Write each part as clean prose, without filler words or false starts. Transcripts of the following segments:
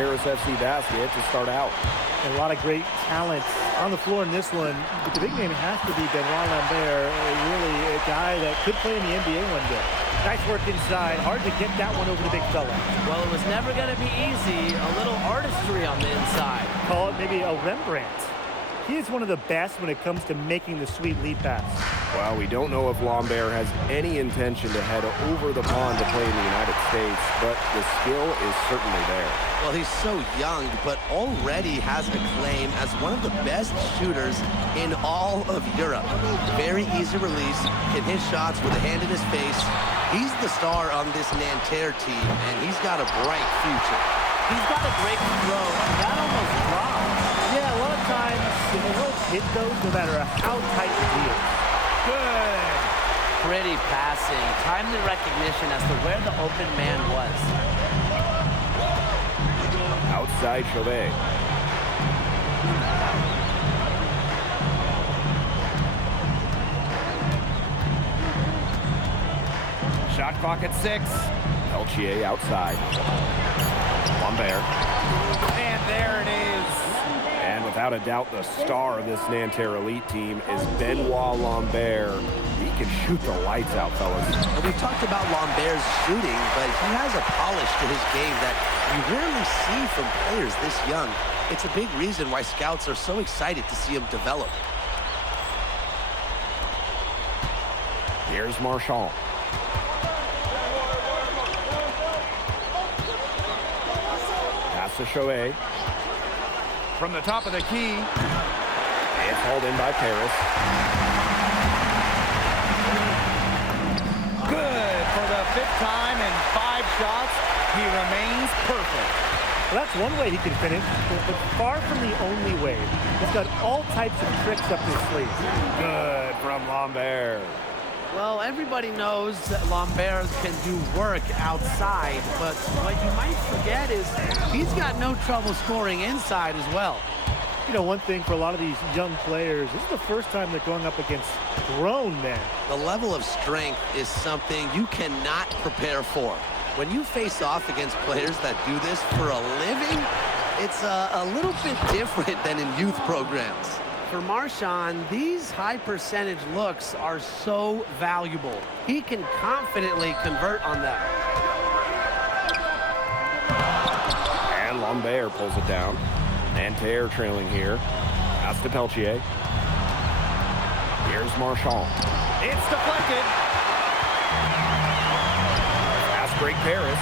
Paris FC basket to start out. And a lot of great talent on the floor in this one. But the big name has to be Benoit Lambert, really a guy that could play in the NBA one day. Nice work inside. Hard to get that one over the big fella. Well, it was never going to be easy. A little artistry on the inside. Call it maybe a Rembrandt. He is one of the best when it comes to making the sweet lead pass. Well, we don't know if Lambert has any intention to head over the pond to play in the United States, but the skill is certainly there. Well, he's so young, but already has a claim as one of the best shooters in all of Europe. Very easy release, can hit shots with a hand in his face. He's the star on this Nanterre team, and he's got a bright future. He's got a great throw. That almost dropped. Yeah, a lot of times, they won't hit those no matter how tight the deal. Good. Pretty passing. Timely recognition as to where the open man was. Outside Chauvet. Shot clock at 6. Peltier outside. Lambert. And there it is. And without a doubt, the star of this Nanterre elite team is Benoit Lambert. He can shoot the lights out, fellas. Well, we've talked about Lambert's shooting, but he has a polish to his game that you rarely see from players this young. It's a big reason why scouts are so excited to see him develop. Here's Marchand. Pass to Chauvet. From the top of the key. It's hauled in by Paris. Good for the 5th time in 5 shots. He remains perfect. Well, that's one way he can finish, but far from the only way. He's got all types of tricks up his sleeve. Good from Lambert. Well, everybody knows that Lambert can do work outside, but what you might forget is he's got no trouble scoring inside as well. You know, one thing for a lot of these young players, this is the first time they're going up against grown men. The level of strength is something you cannot prepare for. When you face off against players that do this for a living, it's a little bit different than in youth programs. For Marchand, these high percentage looks are so valuable. He can confidently convert on them. And Lambert pulls it down. Nanterre trailing here. Pass to Peltier. Here's Marchand. It's deflected. Fast break Paris.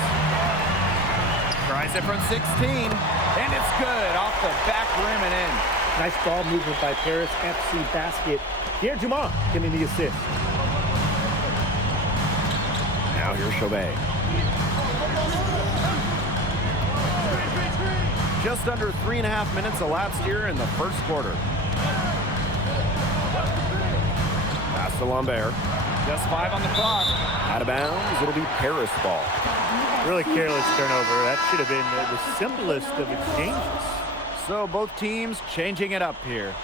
Tries it from 16. And it's good off the back rim and in. Nice ball movement by Paris FC basket. Pierre Dumas getting the assist. Now here's Chauvet. Just under 3.5 minutes elapsed here in the first quarter. Pass to Lambert. Just 5 on the clock. Out of bounds. It'll be Paris ball. Really careless turnover. That should have been the simplest of exchanges. So both teams changing it up here.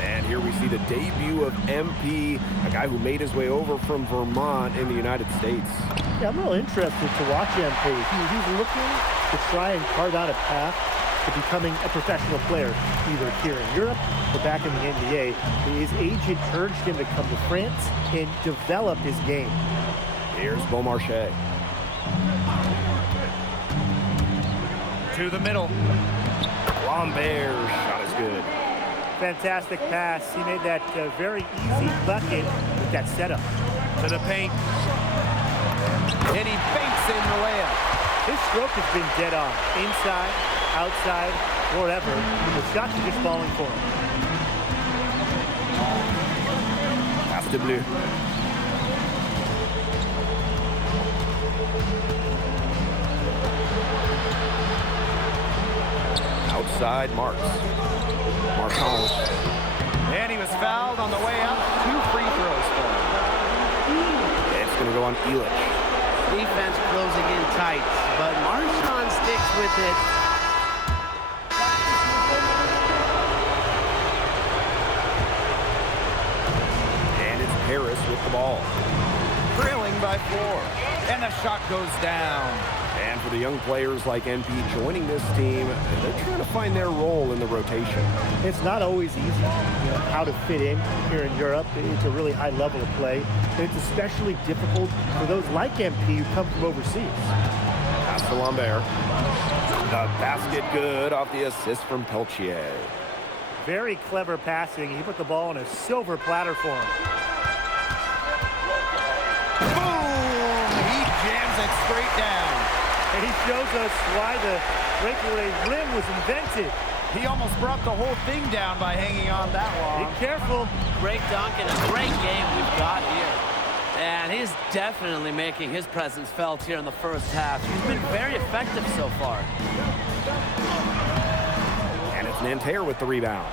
And here we see the debut of MP, a guy who made his way over from Vermont in the United States. Yeah, I'm real interested to watch MP. He's looking to try and carve out a path to becoming a professional player, either here in Europe or back in the NBA. His agent urged him to come to France and develop his game. Here's Beaumarchais. To the middle. Lambert's shot is good. Fantastic pass. He made that very easy bucket with that setup. To the paint. And he fakes in the layup. His stroke has been dead on. Inside, outside, wherever. The shots are just falling for him. Pass to Bleu. Outside Marks. Marchand. And he was fouled on the way out. 2 free throws for him. It's going to go on Elich. Defense closing in tight, but Marchand sticks with it. And it's Paris with the ball. Trailing by side floor. And the shot goes down. And for the young players like NP joining this team, they're trying to find their role in the rotation. It's not always easy, how to fit in here in Europe. It's a really high level of play. And it's especially difficult for those like MP who come from overseas. Pass to Lambert. The basket good off the assist from Peltier. Very clever passing. He put the ball on a silver platter for him. Boom! He jams it straight down. And he shows us why the breakaway rim was invented. He almost brought the whole thing down by hanging on that long. Be careful. Great dunk and a great game we've got here. And he's definitely making his presence felt here in the first half. He's been very effective so far. And it's Nanterre with the rebound.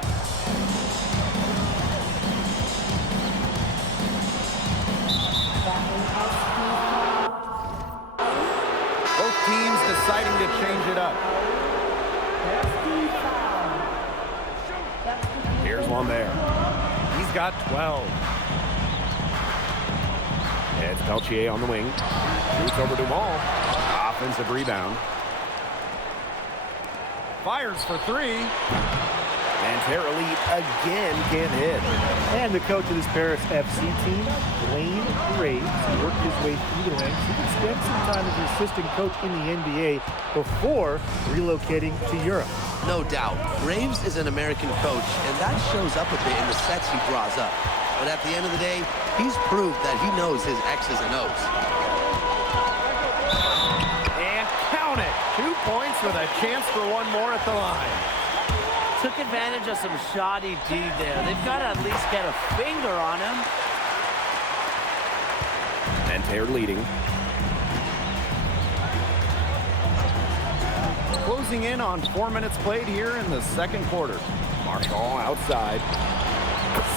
Both teams deciding to change it up. Here's Lambert. He's got 12. It's Peltier on the wing. Shoots over to Wall. Offensive rebound. Fires for three. Nanterre elite again can't hit. And the coach of this Paris FC team, Dwayne Graves, worked his way through the ranks. He could spend some time as an assistant coach in the NBA before relocating to Europe. No doubt. Graves is an American coach, and that shows up a bit in the sets he draws up. But at the end of the day, he's proved that he knows his X's and O's. And count it. 2 points with a chance for one more at the line. Took advantage of some shoddy D there. They've got to at least get a finger on him. Nanterre leading. Closing in on 4 minutes played here in the second quarter. Marshall outside.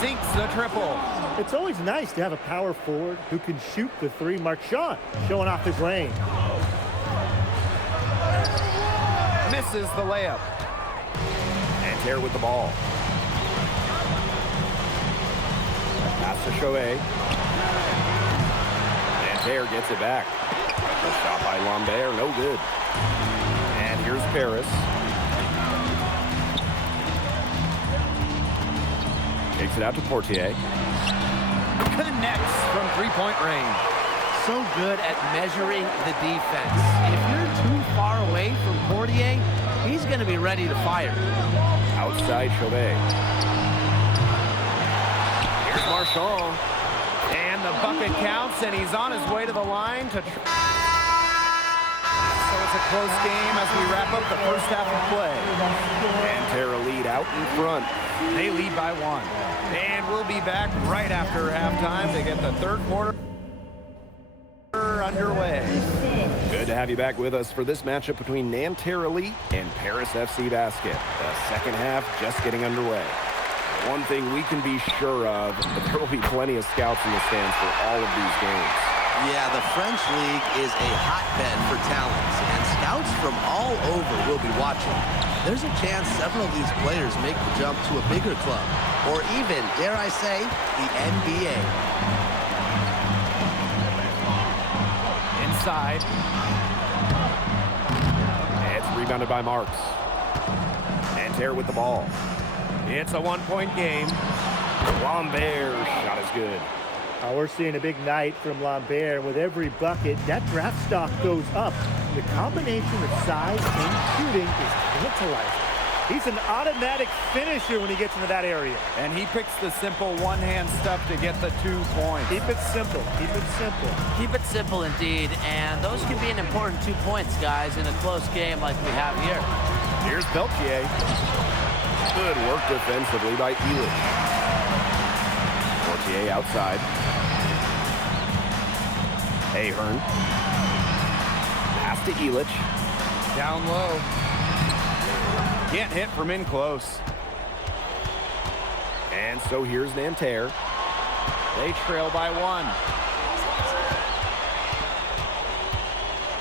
Sinks the triple. It's always nice to have a power forward who can shoot the three. Marchand showing off his lane. Misses the layup. Nanterre with the ball. Pass to Chauvet. Nanterre gets it back. The shot by Lambert, no good. And here's Paris. Takes it out to Portier. Connects from three-point range. So good at measuring the defense. If you're too far away from Portier, he's going to be ready to fire. Outside Chauvet. Here's Marchand. And the bucket counts, and he's on his way to the line to... So it's a close game as we wrap up the first half of play. Nanterre lead out in front. They lead by 1. And we'll be back right after halftime to get the third quarter underway. Good to have you back with us for this matchup between Nanterre Elite and Paris FC Basket. The second half just getting underway. One thing we can be sure of, there will be plenty of scouts in the stands for all of these games. Yeah, the French League is a hotbed for talents, and scouts from all over will be watching. There's a chance several of these players make the jump to a bigger club, or even, dare I say, the NBA. Inside. It's rebounded by Marks. Nanterre with the ball. It's a one-point game. Lambert shot is good. We're seeing a big night from Lambert. With every bucket, that draft stock goes up. The combination of size and shooting is tantalizing. He's an automatic finisher when he gets into that area. And he picks the simple one-hand stuff to get the 2 points. Keep it simple. Keep it simple. Keep it simple indeed, and those can be an important 2 points, guys, in a close game like we have here. Here's Peltier. Good work defensively by Elich. Portier outside. Ahern. Pass to Elich. Down low. Can't hit from in close. And so here's Nanterre. They trail by 1.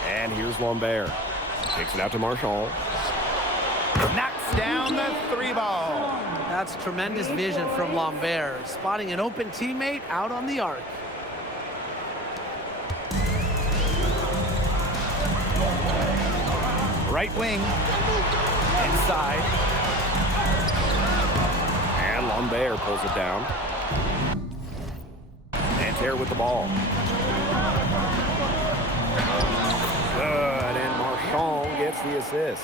And here's Lambert. Kicks it out to Marchand. Knocks down the 3 ball. That's tremendous vision from Lambert, spotting an open teammate out on the arc. Right wing. Inside. And Lambert pulls it down. Nanterre with the ball. Good, and Marchand gets the assist.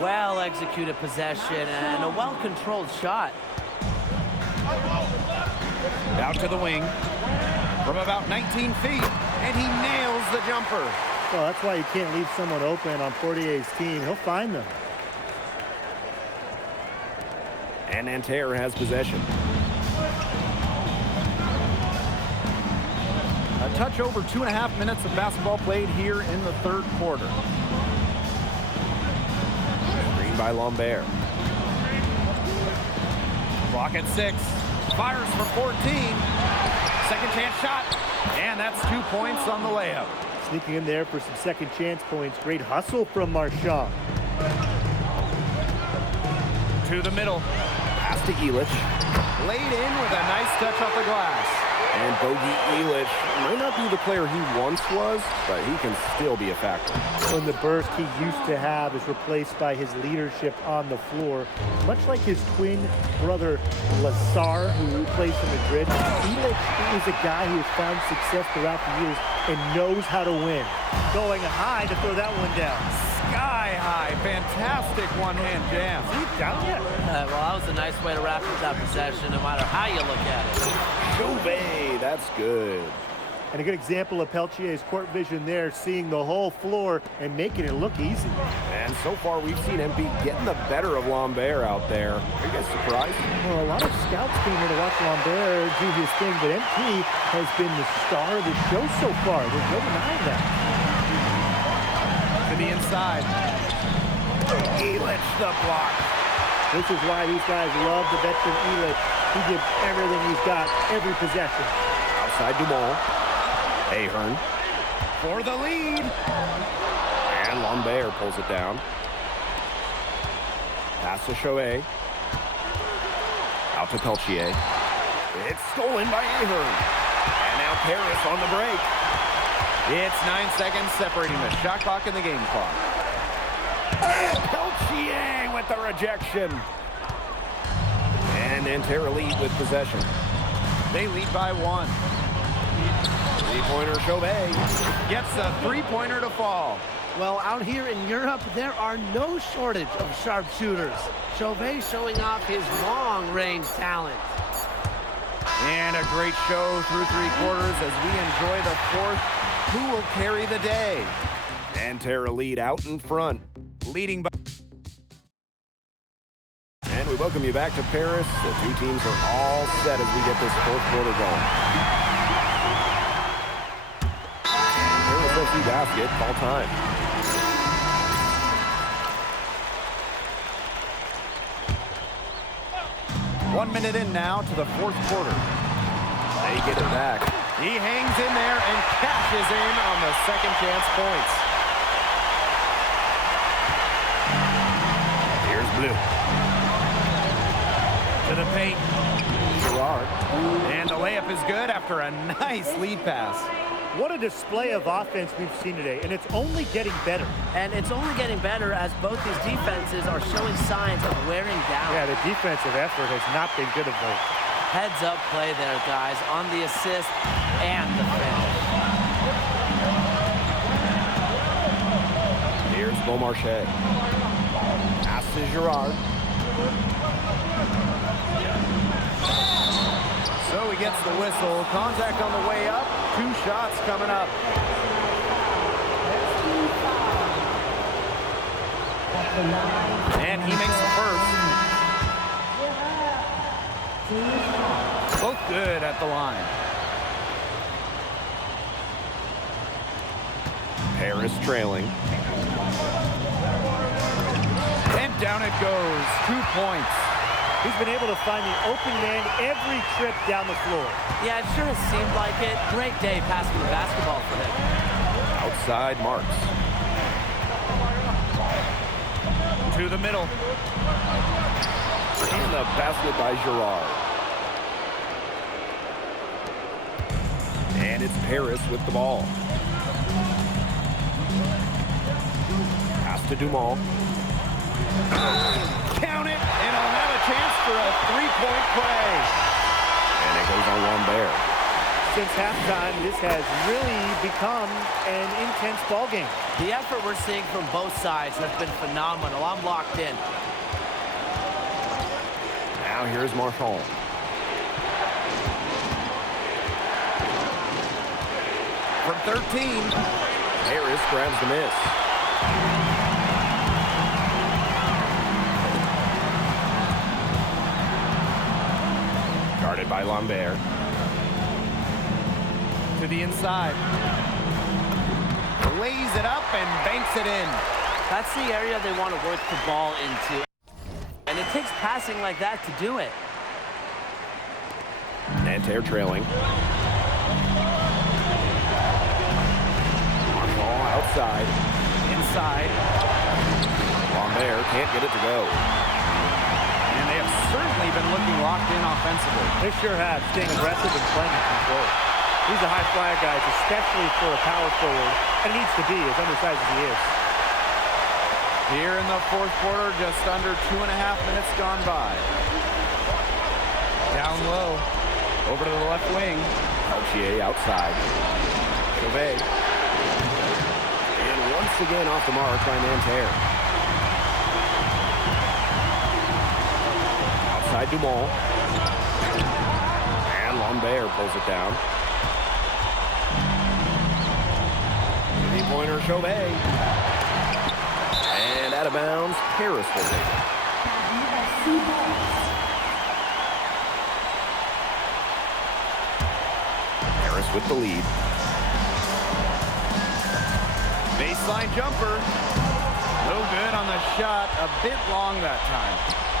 Well executed possession and a well-controlled shot. Out to the wing. From about 19 feet. And he nails the jumper. Well, that's why you can't leave someone open on Portier's team. He'll find them. And Nanterre has possession. A touch over 2.5 minutes of basketball played here in the third quarter. Screen by Lambert. Clock at 6. Fires for 14. Second chance shot. And that's 2 points on the layup. Sneaking in there for some second chance points. Great hustle from Marchand. To the middle. Pass to Elich. Laid in with a nice touch off the glass. And Bogey Elich might not be the player he once was, but he can still be a factor. When the burst he used to have is replaced by his leadership on the floor. Much like his twin brother Lazar, who plays for Madrid, Elich is a guy who has found success throughout the years and knows how to win. Going high to throw that one down. Sky high. Fantastic one-hand jam. Is he down yet? Well, that was a nice way to wrap up that possession, no matter how you look at it. Chauvet, that's good. And a good example of Peltier's court vision there, seeing the whole floor and making it look easy. And so far, we've seen MP getting the better of Lambert out there. Are you guys surprised? Well, a lot of scouts came here to watch Lambert do his thing, but MP has been the star of the show so far. There's no denying that. To the inside. Elich the block. This is why these guys love the veteran Elich. He gives everything he's got, every possession. Outside Dumont. Ahern. For the lead. And Lambert pulls it down. Pass to Chauvet. Out to Peltier. It's stolen by Ahern. And now Paris on the break. It's 9 seconds separating the shot clock and the game clock. And Peltier with the rejection. And Nanterre lead with possession. They lead by 1. Three-pointer Chauvet. Gets a three-pointer to fall. Well, out here in Europe, there are no shortage of sharpshooters. Chauvet showing off his long-range talent. And a great show through 3 quarters as we enjoy the fourth. Who will carry the day? Nanterre lead out in front. Leading by... And we welcome you back to Paris. The two teams are all set as we get this fourth quarter going. Paris FC basket, ball time. One minute in now to the fourth quarter. They get it back. He hangs in there and cashes in on the second chance points. Here's Blue. To the paint. Girard. And the layup is good after a nice lead pass. What a display of offense we've seen today, and it's only getting better. And it's only getting better as both these defenses are showing signs of wearing down. Yeah, the defensive effort has not been good of late. Heads up play there, guys, on the assist and the finish. Here's Beaumarchais. Pass to Girard. So he gets the whistle. Contact on the way up. 2 shots coming up. And he makes the first. Both good at the line. Paris trailing. And down it goes. 2 points. He's been able to find the open man every trip down the floor. Yeah, it sure has seemed like it. Great day passing the basketball for him. Outside Marks. To the middle. And the basket by Girard. And it's Paris with the ball. Pass to Dumal. Count it, and he'll have a chance for a three-point play. And it goes on Lambert. Since halftime, this has really become an intense ball game. The effort we're seeing from both sides has been phenomenal. I'm locked in. Now here's Marshall. From 13. Harris grabs the miss. Guarded by Lambert. To the inside. Lays it up and banks it in. That's the area they want to work the ball into. And it takes passing like that to do it. Nanterre trailing. Marshall outside. Inside. Lambert can't get it to go. And they have certainly been looking locked in offensively. They sure have, staying aggressive and playing in control. He's a high flyer, guys, especially for a power forward. And he needs to be, as undersized as he is. Here in the fourth quarter, just under 2.5 minutes gone by. Down low. Over to the left wing. Peltier outside. Chauvet. And once again off the mark by Nanterre. Outside Dumal. And Lambert pulls it down. Three-pointer Chauvet. And out of bounds, Harris will take it. Harris with the lead. Baseline jumper. No good on the shot. A bit long that time.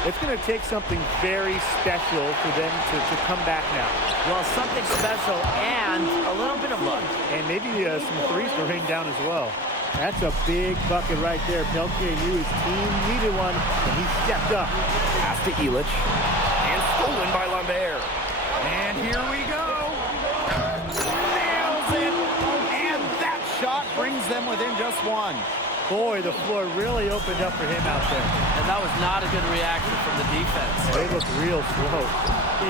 It's going to take something very special for them to come back now. Well, something special and a little bit of luck. And maybe some threes to rain down as well. That's a big bucket right there. Peltier knew his team needed one, and he stepped up. Pass to Elich. And stolen by Lambert. And here we go. Nails it. And that shot brings them within just one. Boy, the floor really opened up for him out there. And that was not a good reaction from the defense. They look real slow.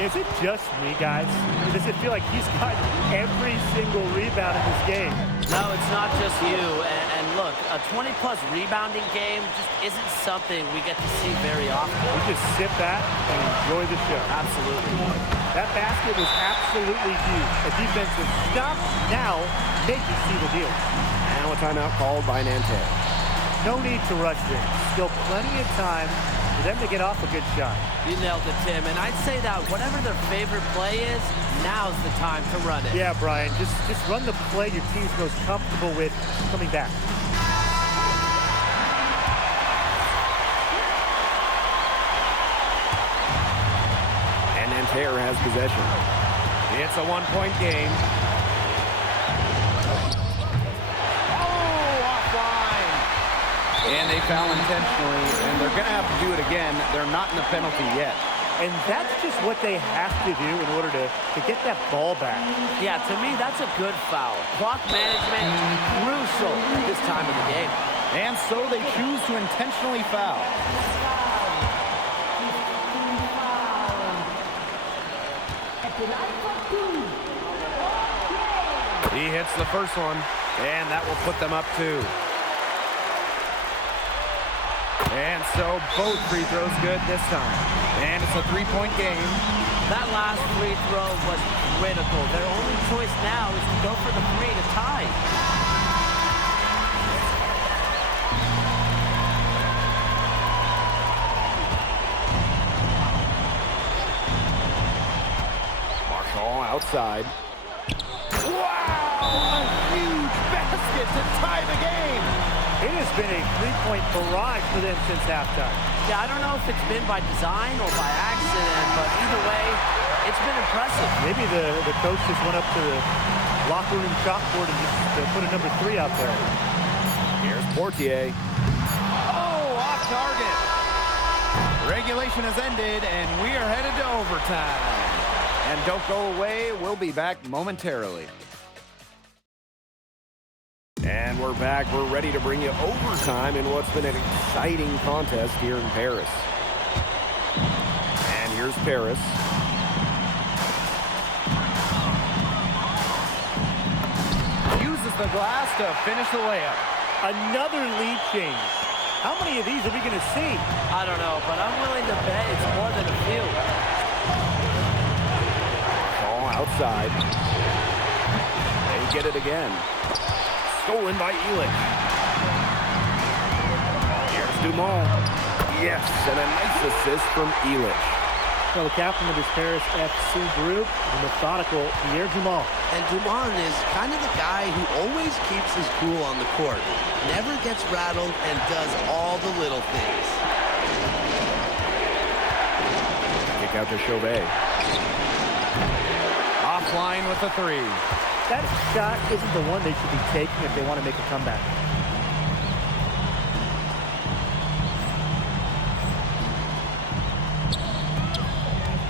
Is it just me, guys? Does it feel like he's got every single rebound in this game? No, it's not just you. And look, a 20-plus rebounding game just isn't something we get to see very often. We just sit back and enjoy the show. Absolutely. That basket was absolutely huge. A defensive stop now make you see the deal. Now a timeout called by Nanterre. No need to rush this. Still plenty of time for them to get off a good shot. You nailed it, Tim. And I'd say that whatever their favorite play is, now's the time to run it. Yeah, Brian, just run the play your team's most comfortable with coming back. And Nanterre has possession. It's a one-point game. Oh, offline. And they foul intentionally, and they're going to have to do it again. They're not in the penalty yet. And that's just what they have to do in order to get that ball back. Yeah, to me, that's a good foul. Clock management, crucial at this time of the game. And so they choose to intentionally foul. He hits the first one, and that will put them up 2. And so both free throws good this time. And it's a 3-point game. That last free throw was critical. Their only choice now is to go for the 3 to tie. Marshall outside. Wow! A huge basket to tie the game. It has been a three-point barrage for them since halftime. Yeah, I don't know if it's been by design or by accident, but either way, it's been impressive. Maybe the coach just went up to the locker room chalkboard and just put a number 3 out there. Here's Portier. Oh, off target. Regulation has ended, and we are headed to overtime. And don't go away. We'll be back momentarily. And And we're back. We're ready to bring you overtime in what's been an exciting contest here in Paris. And here's Paris. Uses the glass to finish the layup. Another lead change. How many of these are we going to see? I don't know, but I'm willing to bet it's more than a few. Ball outside. They get it again. Stolen by Elich. Here's Dumont. Yes, and a nice assist from Elich. Well, the captain of this Paris FC group, the methodical Pierre Dumont. And Dumont is kind of the guy who always keeps his cool on the court. Never gets rattled and does all the little things. Kick out to Chauvet. Offline with a three. That shot isn't the one they should be taking if they want to make a comeback.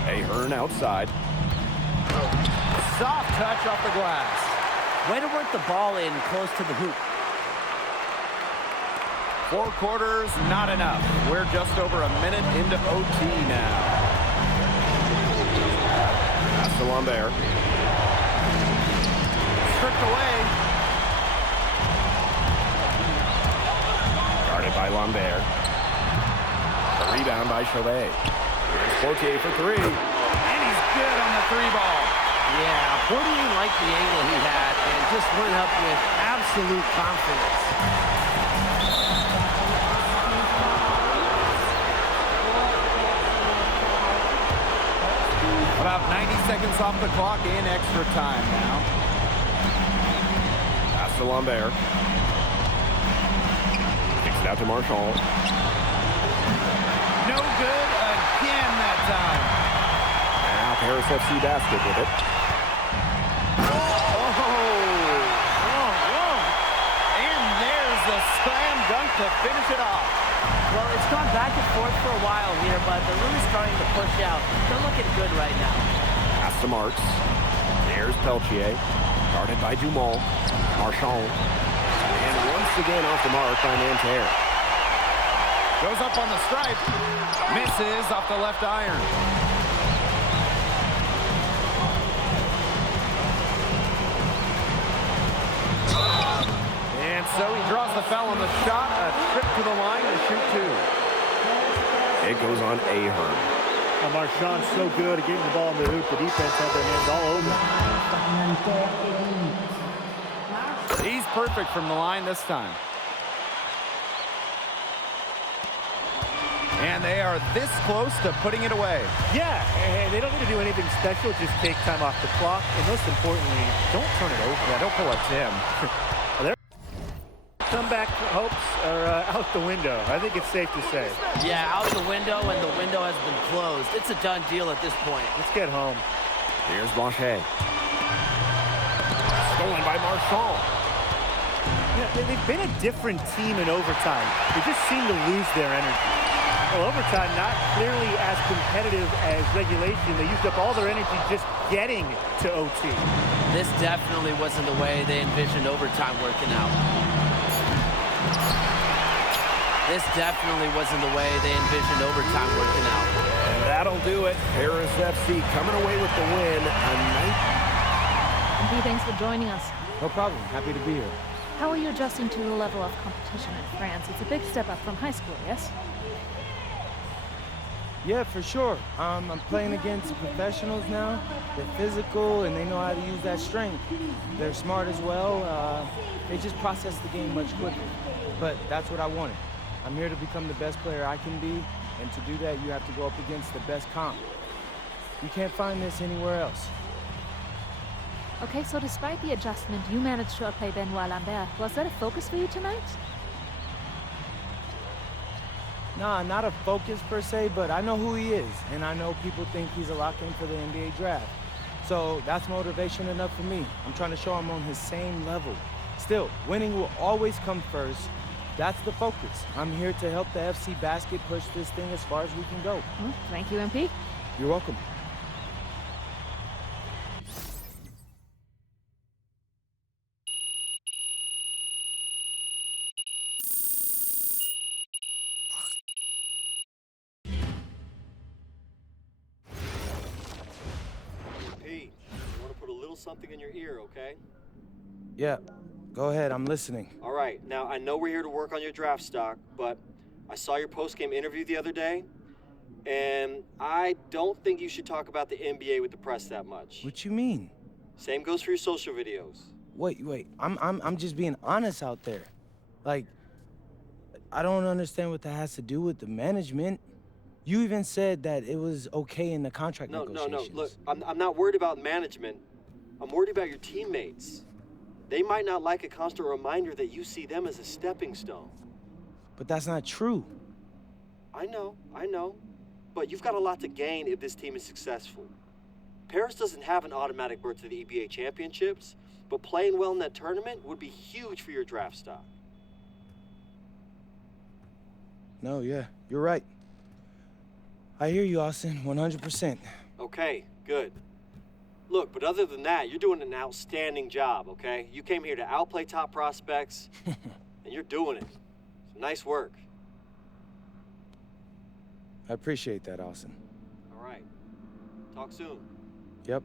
Ahern outside. Soft touch off the glass. Way to work the ball in close to the hoop. 4 quarters, not enough. We're just over a minute into OT now. Pass to Lambert. Stripped away. Guarded by Lambert. A rebound by Chauvet. Here's Fortier for three. And he's good on the 3-ball. Yeah, Fortier liked the angle he had and just went up with absolute confidence. About 90 seconds off the clock in extra time now. Pass to Lambert. Kicks it out to Marchand. No good again that time. Now Paris FC basket with it. And there's the slam dunk to finish it off. Well, it's gone back and forth for a while here, but they're really starting to push out. They're looking good right now. Pass to Marks. There's Peltier. Guarded by Dumont. Marchand. And once again off the mark by Nanterre. Goes up on the stripe. Misses off the left iron. And so he draws the foul on the shot. A trip to the line to shoot 2. It goes on Ahern. Marchand's so good at getting the ball in the hoop. The defense had their hands all over. He's perfect from the line this time. And they are this close to putting it away. Yeah, and they don't need to do anything special. Just take time off the clock. And most importantly, don't turn it over. Yeah, don't pull a Tim. Their comeback hopes are out the window. I think it's safe to say. Yeah, out the window, and the window has been closed. It's a done deal at this point. Let's get home. Here's Blanchet. Stolen by Marchand. Yeah, they've been a different team in overtime. They just seem to lose their energy. Well, overtime not clearly as competitive as regulation. They used up all their energy just getting to OT. This definitely wasn't the way they envisioned overtime working out. This definitely wasn't the way they envisioned overtime working out. And that'll do it. Paris FC coming away with the win. A night. MP, thanks for joining us. No problem. Happy to be here. How are you adjusting to the level of competition in France? It's a big step up from high school, yes? Yeah, for sure. I'm playing against professionals now. They're physical and they know how to use that strength. They're smart as well. They just process the game much quicker. But that's what I wanted. I'm here to become the best player I can be, and to do that, you have to go up against the best comp. You can't find this anywhere else. Okay, so despite the adjustment, you managed to outplay Benoit Lambert. Was that a focus for you tonight? Nah, not a focus per se, but I know who he is, and I know people think he's a lock-in for the NBA draft. So that's motivation enough for me. I'm trying to show him on his same level. Still, winning will always come first. That's the focus. I'm here to help the FC Basket push this thing as far as we can go. Thank you, MP. You're welcome. something in your ear, okay? Yeah, go ahead, I'm listening. All right, now I know we're here to work on your draft stock, but I saw your post-game interview the other day, and I don't think you should talk about the NBA with the press that much. What you mean? Same goes for your social videos. Wait, I'm just being honest out there. Like, I don't understand what that has to do with the management. You even said that it was okay in the contract negotiations. No, look, I'm not worried about management. I'm worried about your teammates. They might not like a constant reminder that you see them as a stepping stone. But that's not true. I know. But you've got a lot to gain if this team is successful. Paris doesn't have an automatic berth to the EBA championships, but playing well in that tournament would be huge for your draft stock. No, yeah, you're right. I hear you, Austin, 100%. Okay, good. Look, but other than that, you're doing an outstanding job, okay? You came here to outplay top prospects, and you're doing it. So nice work. I appreciate that, Austin. All right. Talk soon. Yep.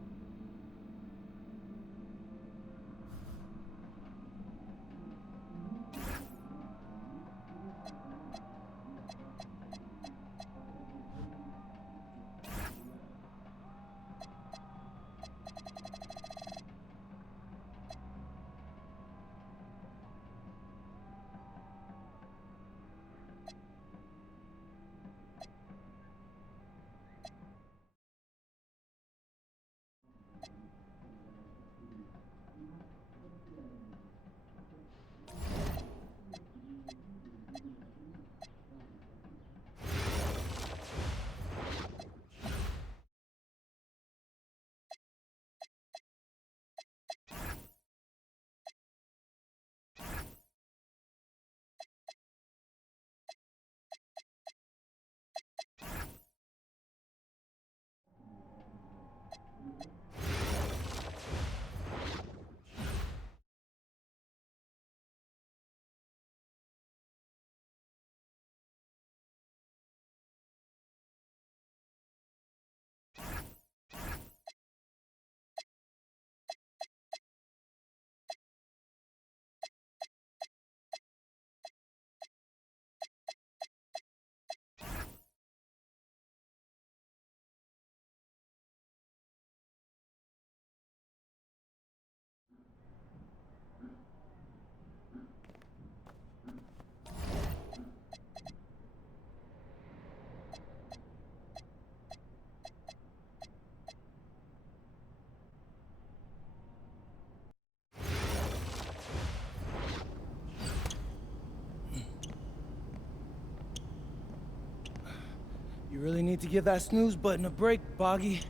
You really need to give that snooze button a break, Boggy.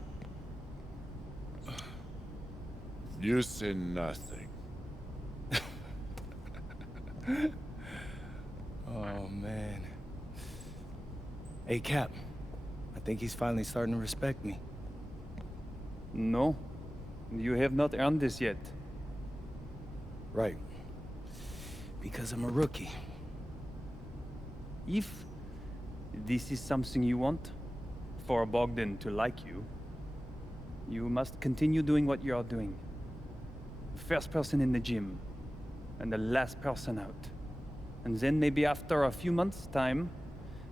You say nothing. Oh, man. Hey, Cap. I think he's finally starting to respect me. No, you have not earned this yet. Right. Because I'm a rookie. If this is something you want, for Bogdan to like you, you must continue doing what you are doing. First person in the gym, and the last person out. And then maybe after a few months' time,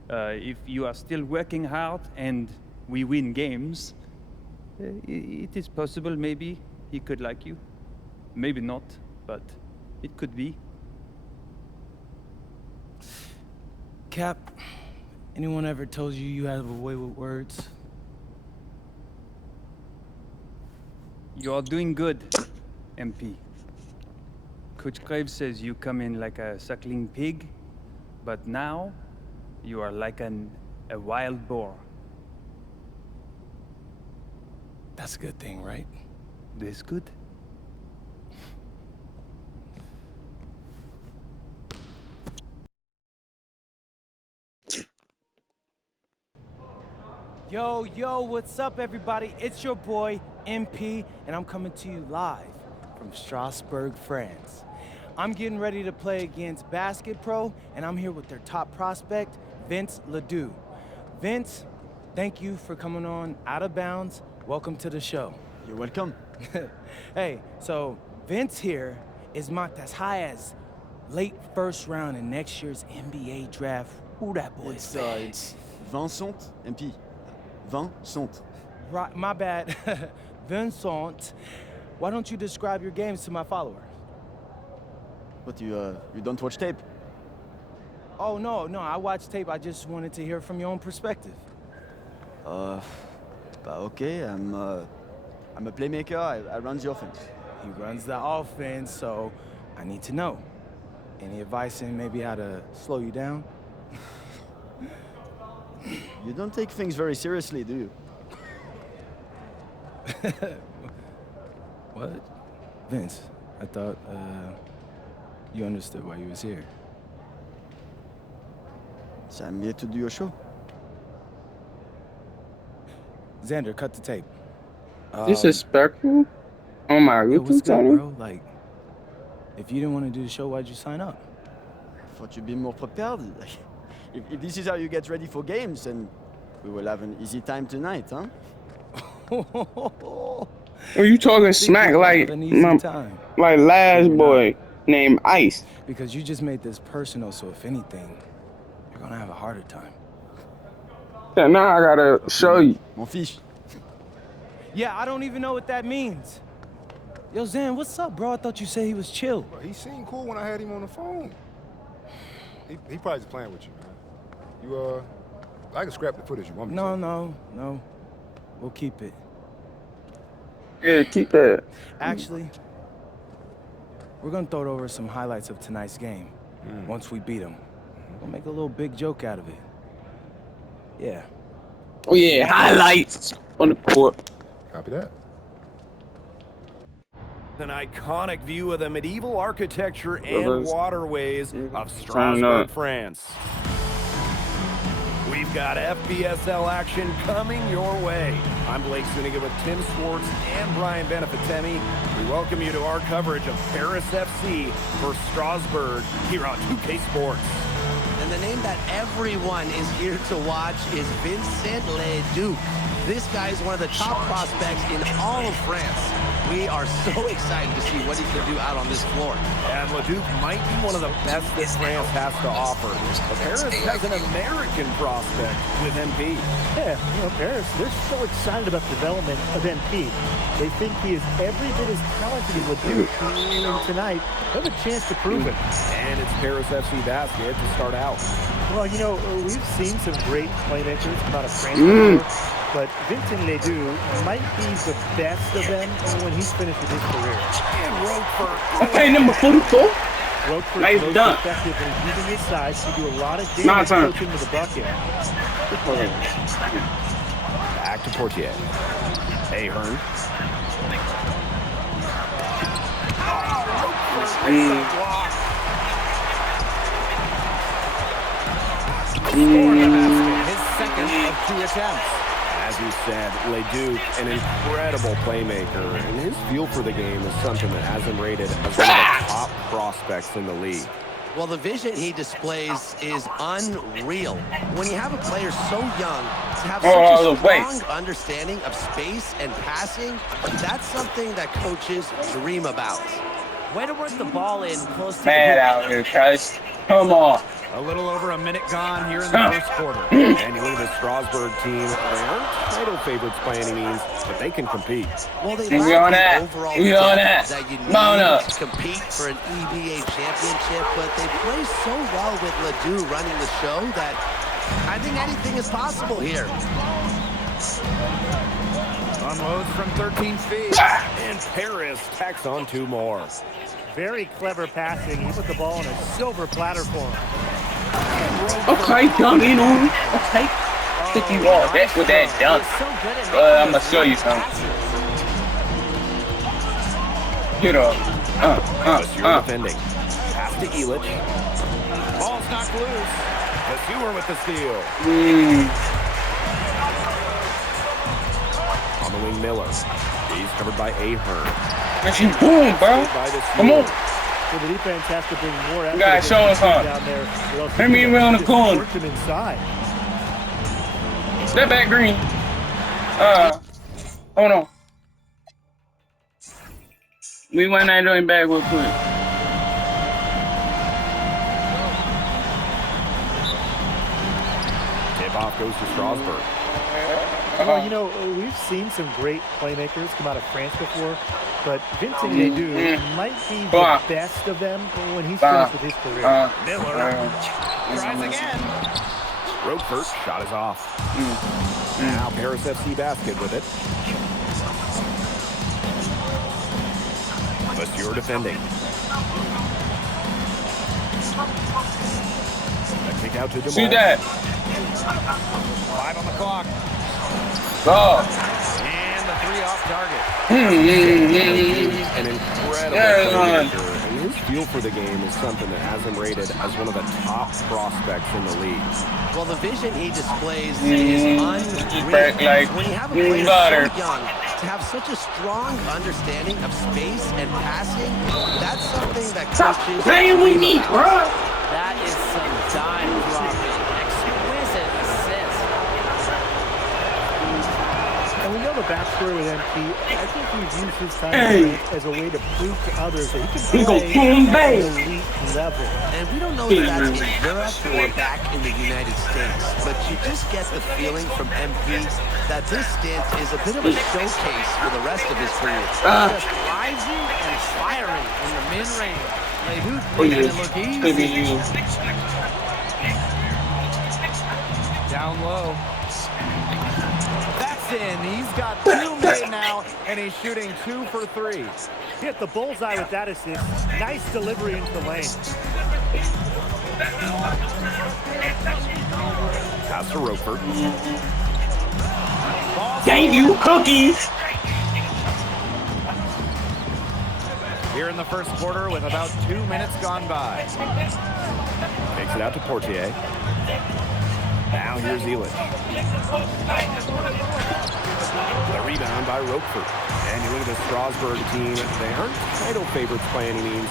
if you are still working hard and we win games, it is possible maybe he could like you. Maybe not, but it could be. Cap, anyone ever told you you have a way with words? You are doing good, MP. Coach Graves says you come in like a suckling pig, but now you are like a wild boar. That's a good thing, right? This good? Yo, what's up, everybody? It's your boy, MP, and I'm coming to you live from Strasbourg, France. I'm getting ready to play against Basket Pro, and I'm here with their top prospect, Vince Ledoux. Vince, thank you for coming on Out of Bounds. Welcome to the show. You're welcome. Hey, so Vince here is marked as high as late first round in next year's NBA draft. Who that boy is? It's Vincent, MP. Vincent. Right, my bad. Vincent. Why don't you describe your games to my follower? But you don't watch tape? Oh, no, I watched tape. I just wanted to hear from your own perspective. Okay, I'm a playmaker. I run the offense. He runs the offense, so I need to know. Any advice in maybe how to slow you down? You don't take things very seriously, do you? What? Vince, I thought, you understood why you was here. So I'm here to do your show. Xander, cut the tape. Disrespectful on my Yo, what's YouTube good, channel? bro? Like, if you didn't want to do the show, why'd you sign up? I thought you'd be more prepared. If this is how you get ready for games, then we will have an easy time tonight, huh? Are you talking smack like last boy named Ice? Because you just made this personal, so if anything, you're gonna have a harder time. Yeah, now I gotta show you. Mon fiche. Yeah, I don't even know what that means. Yo, Zan, what's up, bro? I thought you said he was chill. Bro, he seemed cool when I had him on the phone. He probably just playing with you, man. I can scrap the footage you want me to. No. We'll keep it. Yeah, keep that. Actually, we're gonna throw over some highlights of tonight's game. Once we beat them, we'll make a little big joke out of it. Yeah. Oh yeah, highlights on the court. Copy that. An iconic view of the medieval architecture and waterways of Turn Strasbourg, up. France. We've got FPSL action coming your way. I'm Blake Zuniga with Tim Swartz and Brian Benefatemi. We welcome you to our coverage of Paris FC versus Strasbourg here on 2K Sports. And the name that everyone is here to watch is Vincent Leduc. This guy is one of the top prospects in all of France. We are so excited to see what he can do out on this floor. And Leduc might be one of the best that France has to offer. But Paris has an American prospect with MP. Yeah, Paris, they're so excited about the development of MP. They think he is every bit as talented as Leduc. And tonight, they have a chance to prove it. And it's Paris FC basket to start out. Well, we've seen some great playmakers come out of France before, but Vincent Leduc might be the best of them when he's finished with his career. And Roquefort. Okay, number 44. Roquefort Nice is dunk. most effective when he's using his size to do a lot of My damage turn. close into the bucket. Back to Portier. Ahern. His second of 2 attempts. As you said, Leduc, an incredible playmaker, and his feel for the game is something that has him rated as one of the top prospects in the league. Well, the vision he displays is unreal. When you have a player so young to have such a strong understanding of space and passing, that's something that coaches dream about. Way to work the ball in close to Bad the out here, guys. Come on. A little over a minute gone here in the first quarter. And you look at the Strasbourg team, they aren't title favorites by any means, but they can compete. Well, they We lack on the that. overall We on depth that. that you Come on need up. to compete for an EBA championship, but they play so well with Ledoux running the show that I think anything is possible here. Unloads from 13 feet. And Paris tacks on 2 more. Very clever passing. He put the ball on a silver platter for him. Okay, dunk in on me. Okay. Stick you on that with that dunk. I'm gonna show you something. Get up. You're defending. Pass to Illich. Ball's knocked loose. Lesueur with the steal. On the wing, Miller. He's covered by Ahern. Boom, bro. Come on. So the defense has to bring more effort. You gotta show us down how. there. Let me around the corner. Him inside. Step back, Green. Hold on. We went that doing back real quick. Tip-off goes to Strasburg. Well, you know, we've seen some great playmakers come out of France before, but Vincent Ledoux might be the best of them when he's finished with his career. Miller tries again. Roquefort shot is off. Now Paris FC Basket with it. Monsieur defending. A kick out to DeMar. See that? 5 on the clock. Oh. And the 3 off target. An incredible playmaker, and his feel for the game is something that has him rated as one of the top prospects in the league. Well, the vision he displays is unreal. Like when you have a player so young, to have such a strong understanding of space and passing, that's something that coaches... playing with me, bro! That is some dime dropping. Exquisite assist. And we know the backstory with MP. I think he's used his time in France as a way to prove to others that he can play at an elite level. And we don't know if that's in Europe or back in the United States, but you just get the feeling from MP that this stint is a bit of a showcase for the rest of his career. Just rising and firing in the mid-range. Ledoux making it look easy. Down low. That's in. He's got 2 made now, and he's shooting 2 for 3. Hit the bullseye with that assist. Nice delivery into the lane. Pass to Roquefort. Gave you cookies. Here in the first quarter with about 2 minutes gone by. Takes it out to Portier. Now here's Elish. The rebound by Roquefort. And you look at the Strasburg team. They aren't title favorites by any means.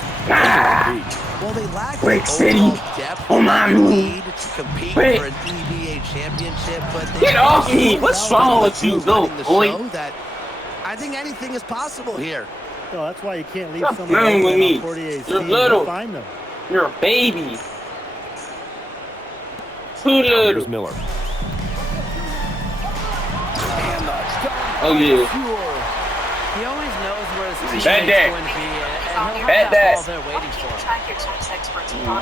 Well, they lack the overall depth they need to compete for an EBA championship, but they get off me! What's wrong with you, little boy? That I think anything is possible here. No, that's why you can't leave Stop someone playing with on me. Portier's You're team. little. Find them. You're a baby. Too little. Here's Miller. Oh yeah. He always knows where his teammate's Bet that. going to be, and he'll Bet have that ball that. there waiting for him.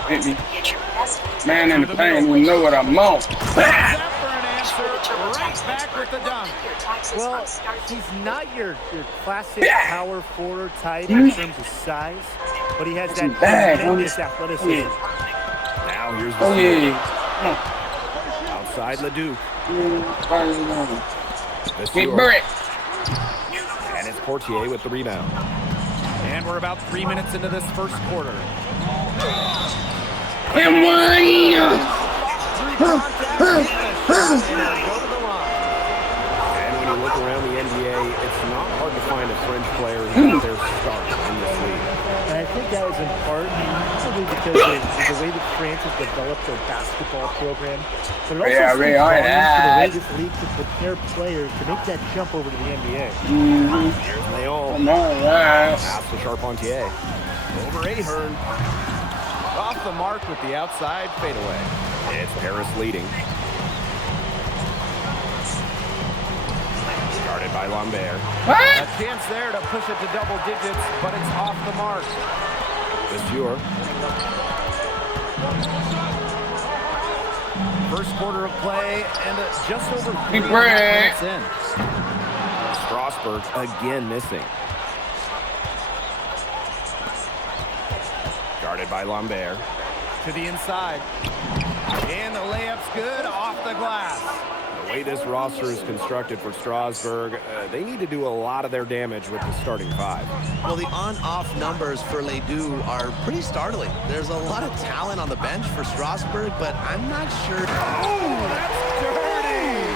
Hit me. Man in the paint, you know what I'm on. Right back with the dunk. Well, he's not your classic power forward type in terms of size, but he has that tremendous athleticism. Now here's the Oh steal. Outside Ledoux. Big Brick. And it's Portier with the rebound. And we're about 3 minutes into this first quarter. And one. And when you look around the NBA, it's not hard to find a French player who's their star in this league. And I think that was in part probably because of the way that France has developed their basketball program. But it also speaks volumes to the way this league can prepare players to make that jump over to the NBA. Here's Leon. Pass to Charpentier. Over Ahern. Off the mark with the outside fadeaway. It's Paris leading. Guarded by Lambert. A chance there to push it to double digits, but it's off the mark. Monsieur. First quarter of play, and just over 3 Big minutes in. Strasburg again missing. Guarded by Lambert. To the inside. And the layup's good off the glass. The way this roster is constructed for Strasburg, they need to do a lot of their damage with the starting 5. Well, the on-off numbers for Ledoux are pretty startling. There's a lot of talent on the bench for Strasburg, but I'm not sure. Oh, that's dirty!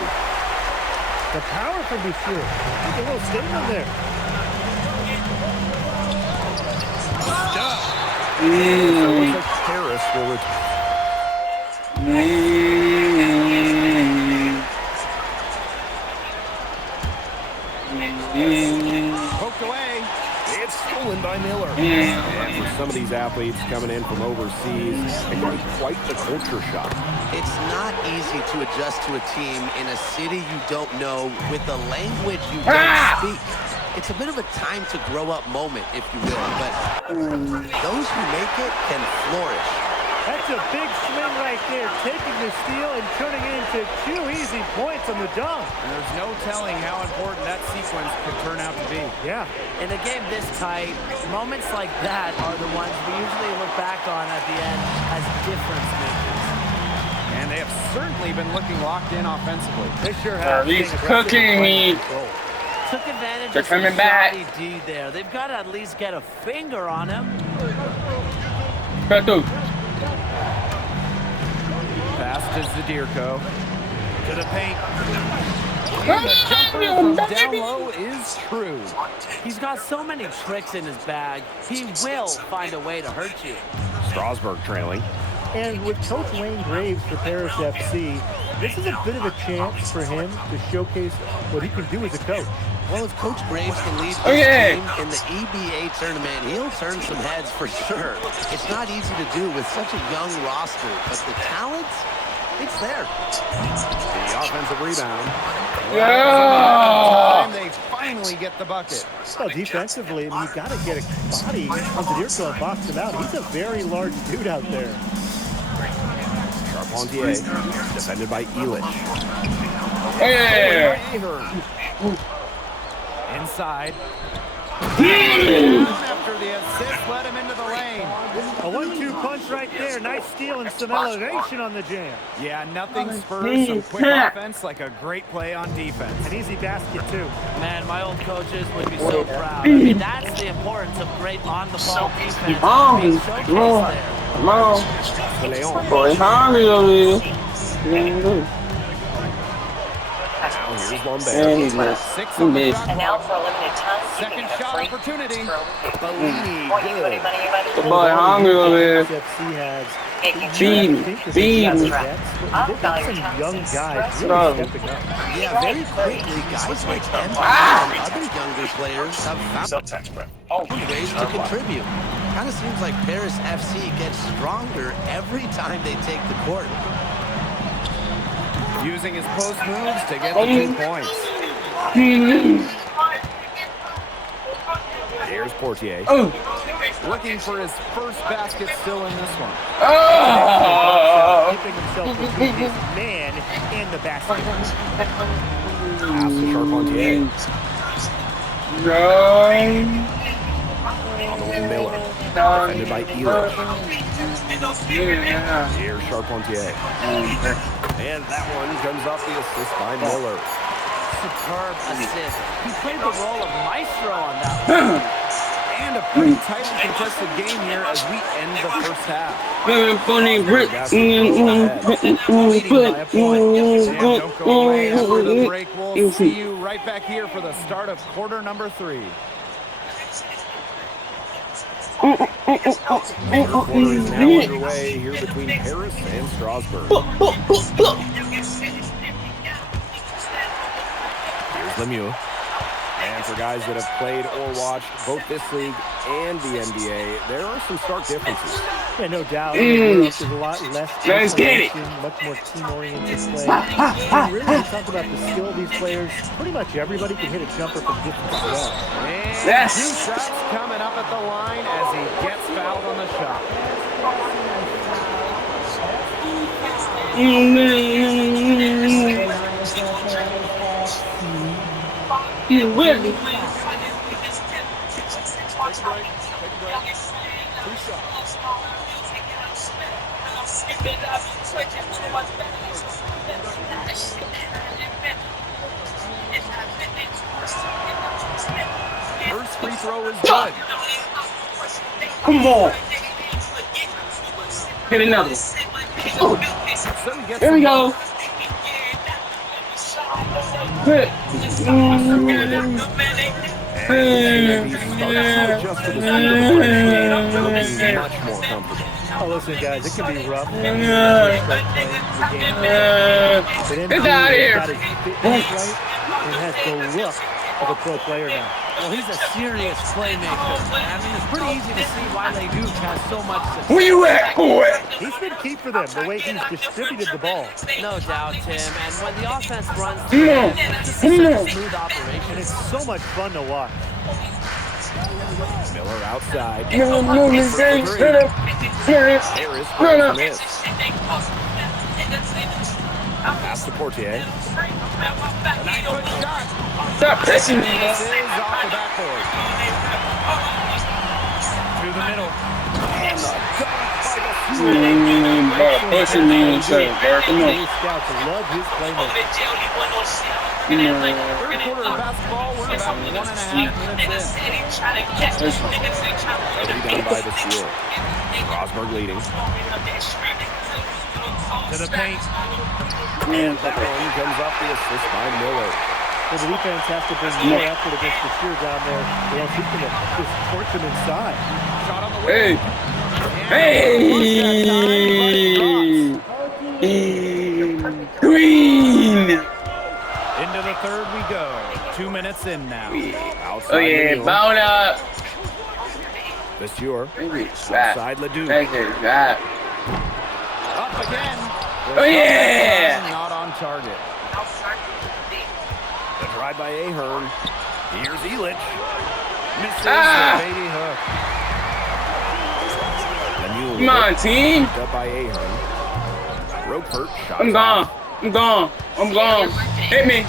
The power from Monsieur. Look a little statement there. So it looks like Paris will return. Poked away. It's stolen by athletes coming in from overseas. It can be quite the culture shock. It's not easy to adjust to a team in a city you don't know with a language you don't speak. It's a bit of a time to grow up moment, if you will, but those who make it can flourish. That's a big swing right there, taking the steal and turning it into 2 easy points on the dunk. And there's no telling how important that sequence could turn out to be. Yeah. In a game this tight, moments like that are the ones we usually look back on at the end as difference makers. And they have certainly been looking locked in offensively. They sure have. He's cooking me. Took advantage They're of some coming back. shoddy D there. They've got to at least get a finger on him. Pass to Zadirko. To the paint. And the jumper from down low is true. He's got so many tricks in his bag. He will find a way to hurt you. Strasburg trailing. And with Coach Wayne Graves for Paris FC, this is a bit of a chance for him to showcase what he can do as a coach. Well, if Coach Graves can lead this team in the EBA tournament, he'll turn some heads for sure. It's not easy to do with such a young roster, but the talent, it's there. The offensive rebound. Yeah! Time they finally get the bucket. Well, defensively, I mean, you got to get a body on Zadirko and box him out. He's a very large dude out there. Charpentier, defended by Elich. Yeah. Inside. After the assist, let him into the lane. A 1-2 punch right there. Nice steal and some elevation on the jam. Yeah, nothing spurs some quick offense like a great play on defense. An easy basket, too. Man, my old coaches would be so proud. I mean, that's the importance of great on-the-ball defense. Being showcased there. Come on. Boy, hungry over here. Now here's Lambert. And he's missed. Six on the shot And now for a limited time, second shot opportunity. Bellini, good. The boy hungry over here. FC has Beam. some young guys really stepping up. Yeah, very quickly, guys like them and other younger players have found ways to contribute. Kind of seems like Paris FC gets stronger every time they take the court. Using his post moves to get the 2 points. Here's Portier. Looking for his first basket still in this one. Keeping himself between his man and the basket. Pass to Charpentier. On the wing, Miller. Defended by Elich. Here's Charpentier. And that one comes off the assist by Miller. Superb assist. He played the role of maestro on that one. And a pretty tightly contested game here as we end the first half. Funny brick. Leading by a point. And don't go away after the break. We'll see you right back here for the start of quarter number 3. Third quarter is now underway here between Paris and Strasburg. Here's Lemieux. And for guys that have played or watched both this league and the NBA, there are some stark differences. Yeah, no doubt. There's a lot less Let's get it. much more team-oriented play. And really, you talk about the skill of these players. Pretty much everybody can hit a jumper from distance as well. And 2 shots coming up at the line as he gets fouled on the shot. You will. First free throw is good. Come on. Hit another. Here we go. Oh, listen, guys, it can be rough. Get out of here. Got his fitness right and has the look of a pro player now. Well, he's a serious playmaker. I mean, it's pretty easy to see why Leduc has so much success. Where you at, boy? He's been key for them, the way he's distributed the ball. No doubt, Tim. And when the offense runs Come on. it's just Come such on. a smooth operation. And it's so much fun to watch. Miller outside. No, Miss James, shut up. Harris. Harris No, no. miss. Pass to Portier. Stop pressing me. This is off the backboard. To the middle. Stop pushing me inside, bro. Come on. These scouts love his playmaking. Third quarter of basketball, we're about 1.5 minutes in. Rebound by the Seal. Rosberg leading. To the paint. And that one comes off the assist by Miller. Well, the defense has to bring more effort against the sheer down there. Or else he can just torch him inside. Shot on the way. Hey! Green! Into the third we go. 2 minutes in now. Outside Oh yeah, Leduc. bound up. Vasseur. Outside Outside Leduc. Up again. Oh yeah! Not on target. The drive by Ahern. Here's Elich. Misses Ah! the baby hook. Lemieux Come on, team. picked up by Ahern. Roper shot. I'm gone. I'm gone. I'm gone. Hit me.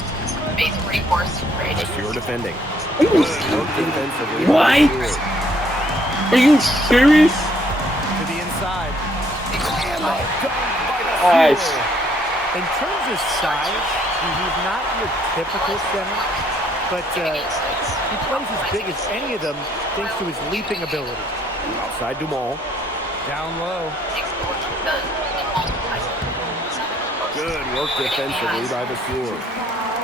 Vasseur defending. Ooh. Good defensively. What? Are you serious? To the inside. Nice. In terms of size, he's not your typical center, but he plays as big as any of them thanks to his leaping ability. Outside Dumont. Down low. Good work defensively by Vasseur.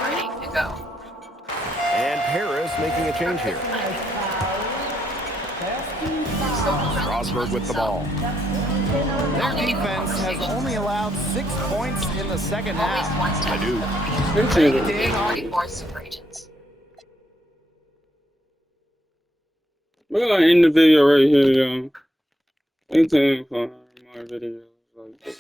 Ready to go. And Paris making a change here. Rosberg with the ball. Their defense has only allowed 6 points in the second half. I do. We're gonna end the video right here, y'all. Anytime for more videos like this.